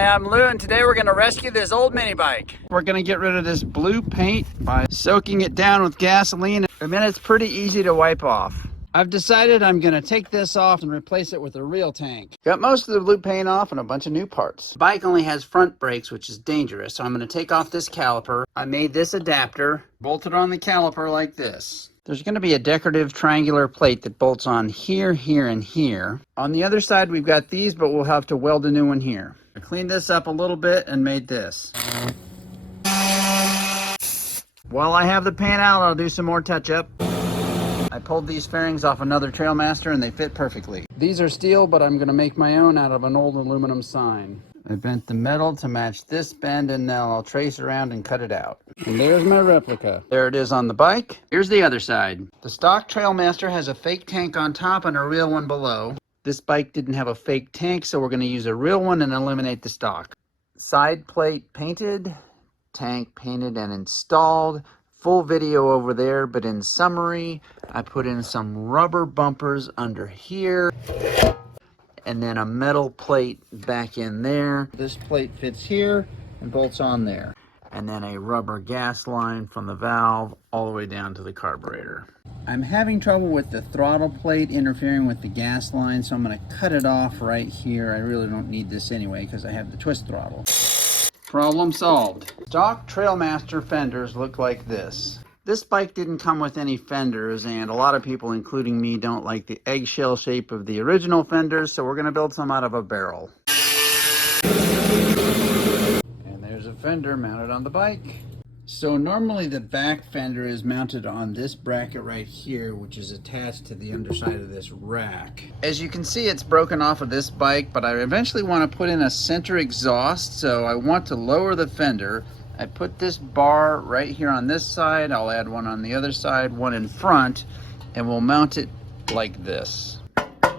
Hi, I'm Lou, and today we're going to rescue this old mini bike. We're going to get rid of this blue paint by soaking it down with gasoline, and then it's pretty easy to wipe off. I've decided I'm going to take this off and replace it with a real tank. Got most of the blue paint off and a bunch of new parts. The bike only has front brakes, which is dangerous, so I'm going to take off this caliper. I made this adapter, bolted on the caliper like this. There's going to be a decorative triangular plate that bolts on here, here, and here. On the other side, we've got these, but we'll have to weld a new one here. I cleaned this up a little bit and made this. While I have the paint out, I'll do some more touch-up. I pulled these fairings off another Trailmaster and they fit perfectly. These are steel, but I'm going to make my own out of an old aluminum sign. I bent the metal to match this bend, and now I'll trace around and cut it out. And there's my replica. There it is on the bike. Here's the other side. The stock Trailmaster has a fake tank on top and a real one below. This bike didn't have a fake tank, so we're going to use a real one and eliminate the stock. Side plate painted, tank painted and installed. Full video over there, but in summary, I put in some rubber bumpers under here and then a metal plate back in there. This plate fits here and bolts on there. And then a rubber gas line from the valve all the way down to the carburetor. I'm having trouble with the throttle plate interfering with the gas line, so I'm going to cut it off right here. I really don't need this anyway because I have the twist throttle. Problem solved. Stock Trailmaster fenders look like this. This bike didn't come with any fenders, and a lot of people, including me, don't like the eggshell shape of the original fenders, so we're going to build some out of a barrel. And there's a fender mounted on the bike. So normally the back fender is mounted on this bracket right here, which is attached to the underside of this rack. As you can see, it's broken off of this bike, but I eventually want to put in a center exhaust, so I want to lower the fender. I put this bar right here on this side. I'll add one on the other side, one in front, and we'll mount it like this.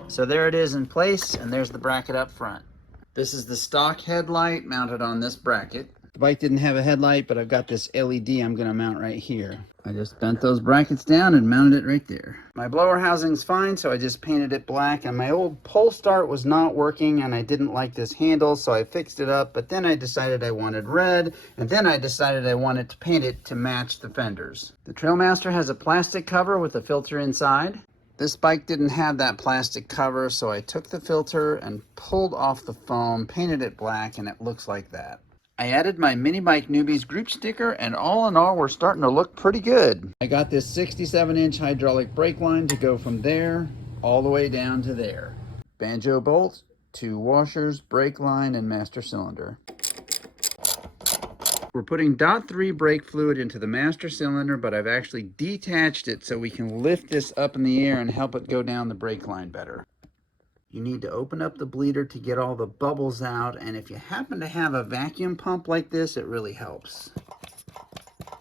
So there it is in place, and there's the bracket up front. This is the stock headlight mounted on this bracket. The bike didn't have a headlight, but I've got this LED I'm going to mount right here. I just bent those brackets down and mounted it right there. My blower housing's fine, so I just painted it black, and my old pull start was not working and I didn't like this handle, so I fixed it up, but then I decided I wanted red, and then I decided I wanted to paint it to match the fenders. The Trailmaster has a plastic cover with a filter inside. This bike didn't have that plastic cover, so I took the filter and pulled off the foam, painted it black, and it looks like that. I added my Minibike Newbees group sticker, and all in all, we're starting to look pretty good. I got this 67-inch hydraulic brake line to go from there all the way down to there. Banjo bolt, 2 washers, brake line, and master cylinder. We're putting .3 brake fluid into the master cylinder, but I've actually detached it so we can lift this up in the air and help it go down the brake line better. You need to open up the bleeder to get all the bubbles out, and if you happen to have a vacuum pump like this, it really helps.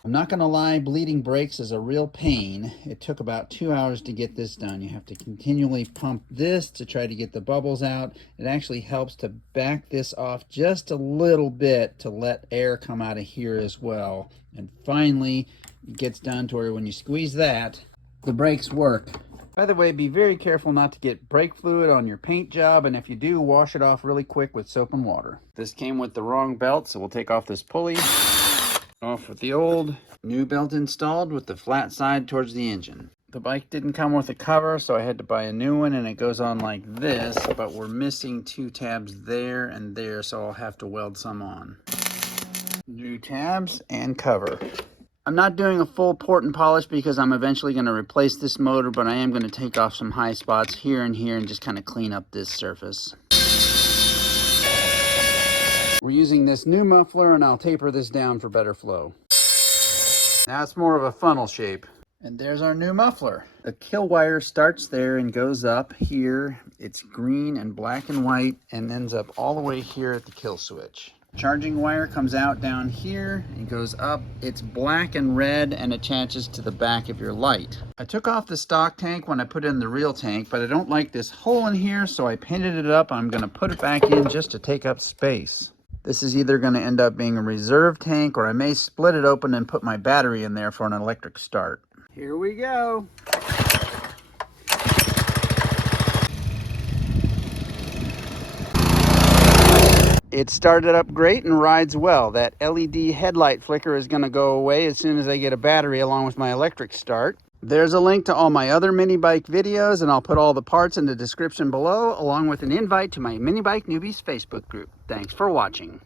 I'm not going to lie, bleeding brakes is a real pain. It took about 2 hours to get this done. You have to continually pump this to try to get the bubbles out. It actually helps to back this off just a little bit to let air come out of here as well. And finally, it gets done to where when you squeeze that, the brakes work. By the way, be very careful not to get brake fluid on your paint job, and if you do, wash it off really quick with soap and water. This came with the wrong belt, so we'll take off this pulley. Off with the old. New belt installed with the flat side towards the engine. The bike didn't come with a cover, so I had to buy a new one, and it goes on like this, but we're missing 2 tabs there and there, so I'll have to weld some on. New tabs and cover. I'm not doing a full port and polish because I'm eventually going to replace this motor, but I am going to take off some high spots here and here and just kind of clean up this surface. We're using this new muffler, and I'll taper this down for better flow. Now it's more of a funnel shape. And there's our new muffler. The kill wire starts there and goes up here. It's green and black and white and ends up all the way here at the kill switch. Charging wire comes out down here and goes up. It's black and red and attaches to the back of your light. I took off the stock tank when I put in the real tank, but I don't like this hole in here, so I painted it up. I'm going to put it back in just to take up space. This is either going to end up being a reserve tank, or I may split it open and put my battery in there for an electric start. Here we go. It started up great and rides well. That LED headlight flicker is going to go away as soon as I get a battery along with my electric start. There's a link to all my other mini bike videos, and I'll put all the parts in the description below, along with an invite to my Minibike Newbees Facebook group. Thanks for watching.